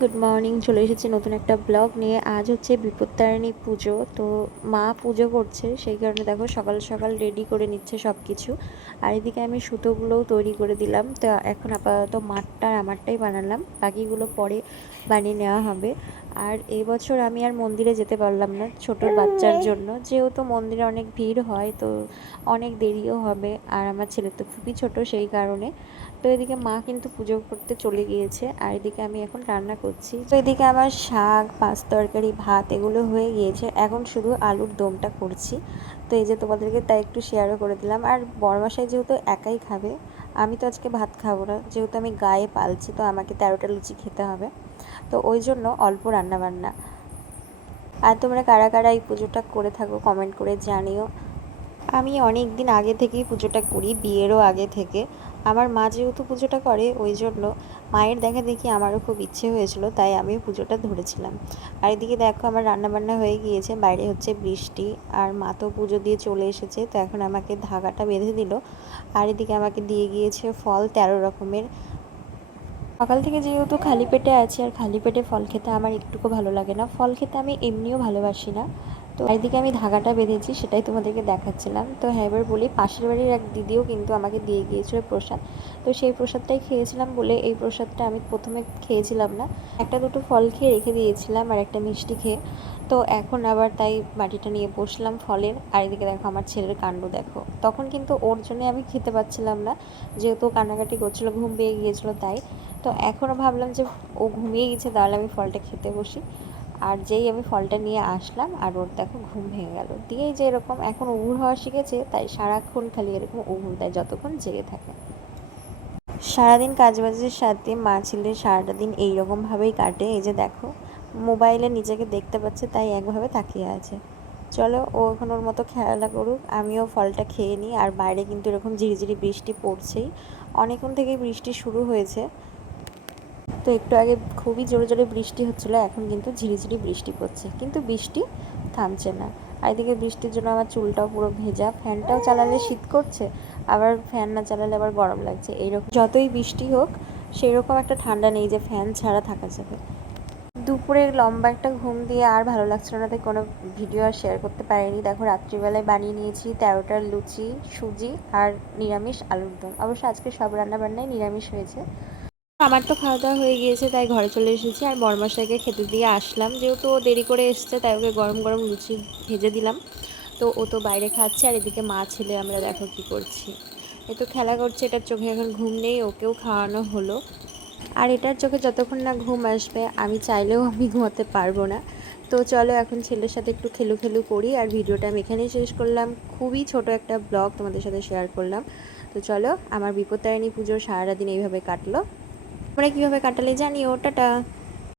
Good morning. চলে এসেছি নতুন একটা ব্লগ নিয়ে। আজ হচ্ছে বিপত্তারিণী পুজো, তো মা পুজো করছে, সেই কারণে দেখো সকাল সকাল রেডি করে নিচ্ছে সব কিছু। আর এদিকে আমি সুতোগুলোও তৈরি করে দিলাম। তো এখন আপাতত মাঠটা আমারটাই বানালাম, বাকিগুলো পরে বানিয়ে নেওয়া হবে। আর এই বছর আমি আর মন্দিরে যেতে পারলাম না ছোট বাচ্চার জন্য, যেহেতু মন্দিরে অনেক ভিড় হয়, তো অনেক দেরিও হবে। আর আমার ছেলে তো খুবই ছোট, সেই কারণে। তো এদিকে মা কিন্তু পুজো করতে চলে গিয়েছে, আর এদিকে আমি এখন রান্না করছি। তো এদিকে আমার শাক, মাছ তরকারি, ভাত এগুলো হয়ে গিয়েছে, এখন শুধু আলুর দমটা করছি। তো এই যে তোমাদেরকে তাই একটু শেয়ারও করে দিলাম। আর বড়মশাই যেহেতু একাই খাবে, আমি তো আজকে ভাত খাবো না, যেহেতু আমি গায়ে পালছি, তো আমাকে 13টা লুচি খেতে হবে। তো ওই জন্য অল্প রান্না বান্না। আর তোমরা কারা কারা এই পুজোটা করে থাকো কমেন্ট করে জানিও। আমি অনেক দিন আগে থেকেই পুজোটা করি, বিয়েরও আগে থেকে। আমার মা যেহেতু পুজোটা করে, ওই জন্য মায়ের দেখা দেখি আমারও খুব ইচ্ছে হয়েছিল, তাই আমিও পুজোটা ধরেছিলাম। আর এদিকে দেখো আমার রান্নাবান্না হয়ে গিয়েছে, বাইরে হচ্ছে বৃষ্টি, আর মা তো পুজো দিয়ে চলে এসেছে, তো এখন আমাকে ধাগাটা বেঁধে দিল। আর এদিকে আমাকে দিয়ে গিয়েছে ফল 13 রকমের। সকাল থেকে যেহেতু খালি পেটে আছি, আর খালি পেটে ফল খেতে আমার একটুকু ভালো লাগে না, ফল খেতে আমি এমনিও ভালোবাসি না। তো একদিকে আমি ধাগাটা বেঁধেছি, সেটাই তোমাদেরকে দেখাচ্ছিলাম। তো হ্যাঁ, এবার বলি, পাশের বাড়ির এক দিদিও কিন্তু আমাকে দিয়ে গিয়েছিল প্রসাদ। তো সেই প্রসাদটাই খেয়েছিলাম বলে এই প্রসাদটা আমি প্রথমে খেয়েছিলাম না, একটা দুটো ফল খেয়ে রেখে দিয়েছিলাম আর একটা মিষ্টি খেয়ে। তো এখন আবার তাই বাটিটা নিয়ে বসলাম ফলের। আর এদিকে দেখো আমার ছেলের কাণ্ড দেখো, তখন কিন্তু ওর জন্য আমি খেতে পাচ্ছিলাম না, যেহেতু কান্নাকাটি করছিল, ঘুম পেয়ে গিয়েছিল তাই। তো এখনও ভাবলাম যে ও ঘুমিয়ে গেছে, তাহলে আমি ফলটা খেতে বসি। আর যেই আমি ফলটা নিয়ে আসলাম, আর ওর দেখো ঘুম ভেঙে গেল। দিয়েই যে এরকম এখন উবুর হওয়া শিখেছে, তাই সারাক্ষণ খালি এরকম উবুর দেয় যতক্ষণ জেগে থাকে। সারাদিন কাজবাজের সাথে মা ছেলে সারাটা দিন এইরকমভাবেই কাটে। এই যে দেখো মোবাইলে নিজেকে দেখতে পাচ্ছে, তাই একভাবে তাকিয়ে আছে। চলো, ও এখন ওর মতো খেলা করুক, আমিও ফলটা খেয়ে নিই। আর বাইরে কিন্তু এরকম ঝিরিঝিরি বৃষ্টি পড়ছেই, অনেকক্ষণ থেকেই বৃষ্টি শুরু হয়েছে। তো একটু আগে খুবই জোরে জোরে বৃষ্টি হচ্ছিলো, এখন কিন্তু ঝিরিঝিরি বৃষ্টি পড়ছে, কিন্তু বৃষ্টি থামছে না। আর এদিকে বৃষ্টির জন্য আমার চুলটাও পুরো ভেজা, ফ্যানটাও চালালে শীত করছে, আবার ফ্যান না চালালে আবার গরম লাগছে। এইরকম যতই বৃষ্টি হোক, সেই রকম একটা ঠান্ডা নেই যে ফ্যান ছাড়া থাকা যাবে। দুপুরের লম্বা একটা ঘুম দিয়ে আর ভালো লাগছিল না, তাই কোনো ভিডিও আর শেয়ার করতে পারিনি। দেখো রাত্রিবেলায় বানিয়ে নিয়েছি 13টা লুচি, সুজি আর নিরামিষ আলুর দম। অবশ্য আজকে সব রান্নাবান্নাই নিরামিষ হয়েছে। আমার তো খাওয়া দাওয়া হয়ে গিয়েছে, তাই ঘরে চলে এসেছি, আর বড়মশাইকে খেতে দিয়ে আসলাম। যেহেতু ও দেরি করে এসছে, তাই ওকে গরম গরম লুচি ভেজে দিলাম। তো ও তো বাইরে খাচ্ছে, আর এদিকে মা ছেলে আমরা দেখো কী করছি। এ তো খেলা করছে, এটার চোখে এখন ঘুম নেই, ওকেও খাওয়ানো হলো। আর এটার চোখে যতক্ষণ না ঘুম আসবে, আমি চাইলেও আমি ঘুমাতে পারবো না। তো চলো এখন ছেলের সাথে একটু খেলু খেলু করি। আর ভিডিওটা আমি এখানেই শেষ করলাম, খুবই ছোট একটা ব্লগ তোমাদের সাথে শেয়ার করলাম। তো চলো, আমার বিপত্তারিণী পুজোর সারাটা দিন এইভাবে কাটলো। তোমরা কীভাবে কাটালে জানিও। টাটা।